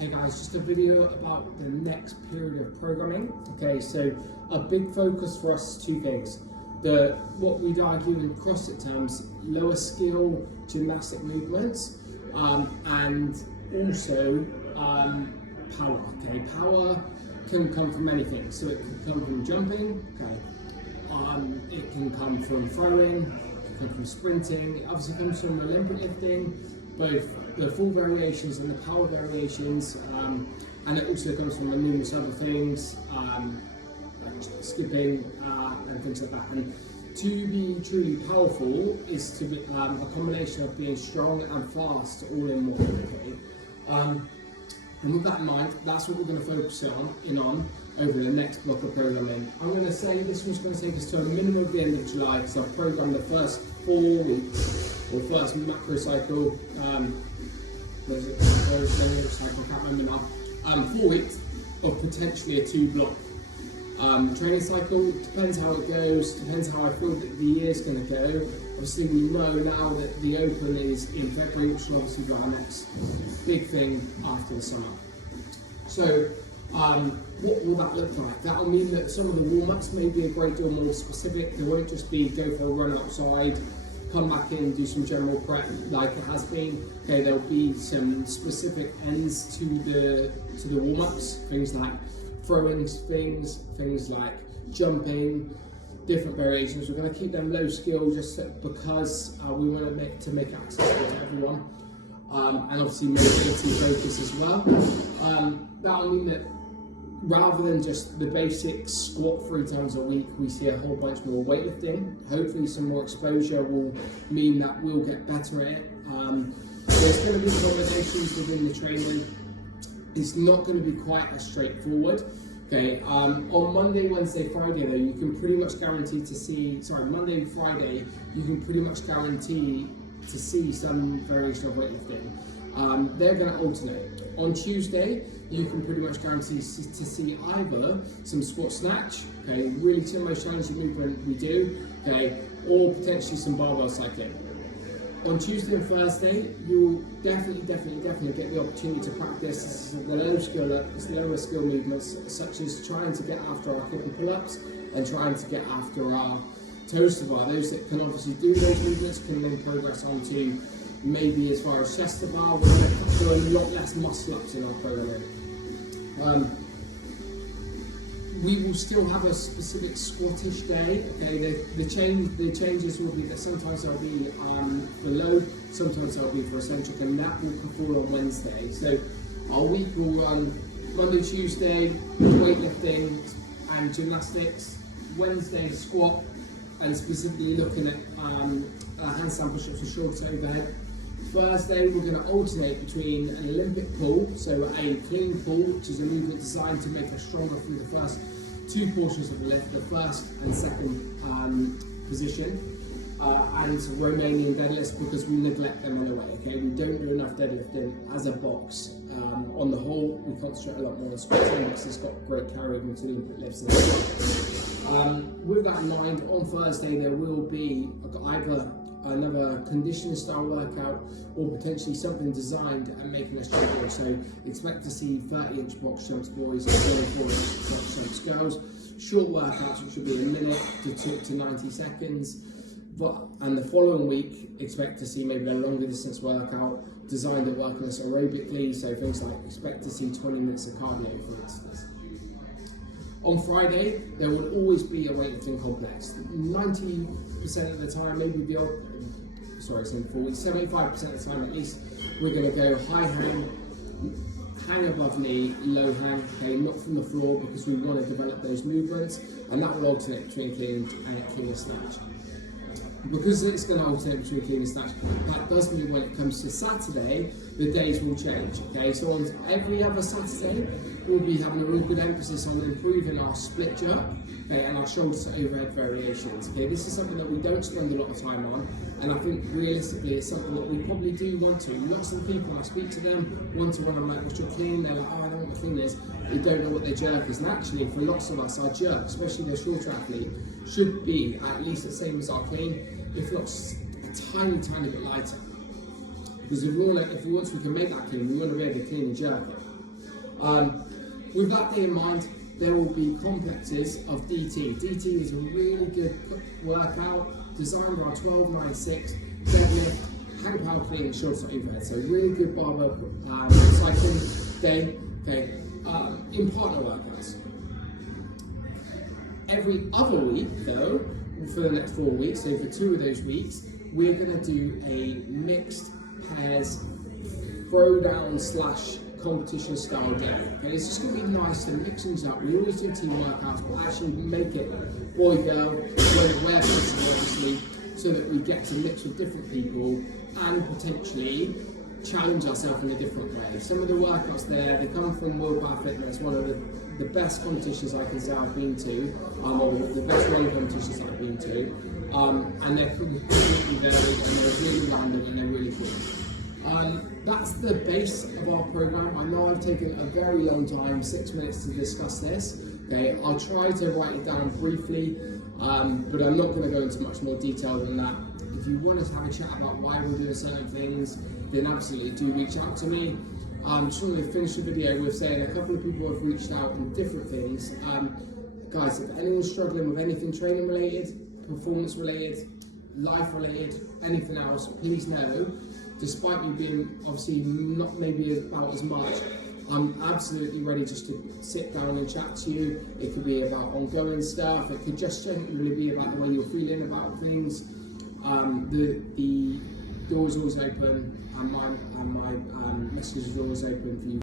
Hey guys, just a video about the next period of programming. Okay, so a big focus for us is two things. What we'd argue in CrossFit terms, lower skill gymnastic movements, and also power. Okay, power can come from many things. So it can come from jumping, okay, it can come from throwing, it can come from sprinting, it obviously comes from Olympic lifting, both the full variations and the power variations, and it also comes from numerous other things, like skipping and things like that. And to be truly powerful is to be a combination of being strong and fast all in one. Okay? And with that in mind, that's what we're going to focus on over the next block of programming. I'm going to say this one's going to take us to a minimum of the end of July, because I've programmed the first 4 weeks, or first macro cycle, I can't remember now, 4 weeks of potentially a 2-block training cycle. Depends how it goes, depends how I feel that the year's going to go. Obviously we know now that the Open is in February, which will obviously be our next big thing after the summer. So what will that look like? That will mean that some of the warm-ups may be a great deal more specific. They won't just be go for a run outside, come back in, do some general prep like it has been. Okay, there'll be some specific ends to the warm-ups, things like throwing things like jumping, different variations. We're going to keep them low skill just because we want to make accessible to everyone, and obviously mobility focus as well. That'll mean that rather than just the basic squat 3 times a week, we see a whole bunch more weightlifting. Hopefully some more exposure will mean that we'll get better at it. There's going to be combinations within the training. It's not going to be quite as straightforward. Okay, on Monday, Wednesday, Friday though, you can pretty much guarantee to see, Monday and Friday, you can pretty much guarantee to see some variation of weightlifting. They're going to alternate. On Tuesday, you can pretty much guarantee to see either some squat snatch, okay, really some most challenging movement we do, okay, or potentially some barbell cycling. On Tuesday and Thursday, you'll definitely get the opportunity to practice the lower skill movements, such as trying to get after our kick and pull-ups and trying to get after our toes to bar. Those that can obviously do those movements can then progress on to maybe as far as chest to bar. We're going to do a lot less muscle-ups in our programming. We will still have a specific squattish day. Okay, the changes will be that sometimes I'll be for load, sometimes I'll be for eccentric, and that will fall on Wednesday. So our week will run Monday, Tuesday, weightlifting and gymnastics, Wednesday squat, and specifically looking at handstand push-ups and shoulders overhead. Thursday, we're going to alternate between an Olympic pull, so a clean pull, which is a movement designed to make us stronger through the first 2 portions of the lift, the first and second position, and Romanian deadlifts, because we neglect them on the way. Okay, we don't do enough deadlifting as a box. On the whole, we concentrate a lot more on squatting because it's got great carrying to Olympic lifts. With that in mind, on Thursday there will be either another conditioning style workout or potentially something designed at making us stronger. So expect to see 30-inch box jumps boys and 24-inch box jumps girls. Short workouts, which will be a minute to 90 seconds. And the following week, expect to see maybe a longer distance workout designed at working us aerobically. So things like expect to see 20 minutes of cardio, for instance. On Friday, there will always be a weightlifting complex. 90% of the time, maybe the odd, 75% of the time at least, we're going to go high hang above knee, low hang, okay, not from the floor, because we want to develop those movements, and that will alternate between clean and snatch. Because it's going to alternate between clean and snatch, that does mean when it comes to Saturday, the days will change. Okay, so on every other Saturday, we'll be having a real good emphasis on improving our split jerk, okay, and our shoulder to overhead variations. Okay, this is something that we don't spend a lot of time on, and I think realistically it's something that we probably do want to. Lots of people, when I speak to them one-to-one, I'm like, what's your clean? They're like, oh, I don't know what the clean is. They don't know what their jerk is, and actually for lots of us, our jerk, especially the shorter athlete, should be at least the same as our clean, if not a tiny bit lighter. Because if we want to, we can make that clean, we want to be able to clean and jerk it. With that day in mind, there will be complexes of DT. DT is a really good workout designed around 1296, deadlift, hand power clean, and shoulders to overhead. So really good barbell cycling day. Okay, in partner workouts. Every other week, though, for the next 4 weeks, so for 2 of those weeks, we're going to do a mixed pairs throwdown / competition style day. Okay, it's just going to be nice to mix things up. We always do team workouts, but actually make it boy girl, where possible, obviously, so that we get to mix with different people and potentially challenge ourselves in a different way. Some of the workouts there, they come from World Power Fitness, one of the best competitions I can say I've been to, or the best running competitions I've been to, and they're completely varied and they're really random and they're really cool. That's the base of our program. I know I've taken a very long time, 6 minutes to discuss this. Okay, I'll try to write it down briefly, but I'm not going to go into much more detail than that. If you want us to have a chat about why we're doing certain things, then absolutely do reach out to me. Just want to finish the video with saying a couple of people have reached out on different things. Guys, if anyone's struggling with anything training related, performance related, life related, anything else, please know. Despite me being obviously not maybe about as much, I'm absolutely ready just to sit down and chat to you. It could be about ongoing stuff. It could just genuinely be about the way you're feeling about things. The door is always open, and my message is always open for you.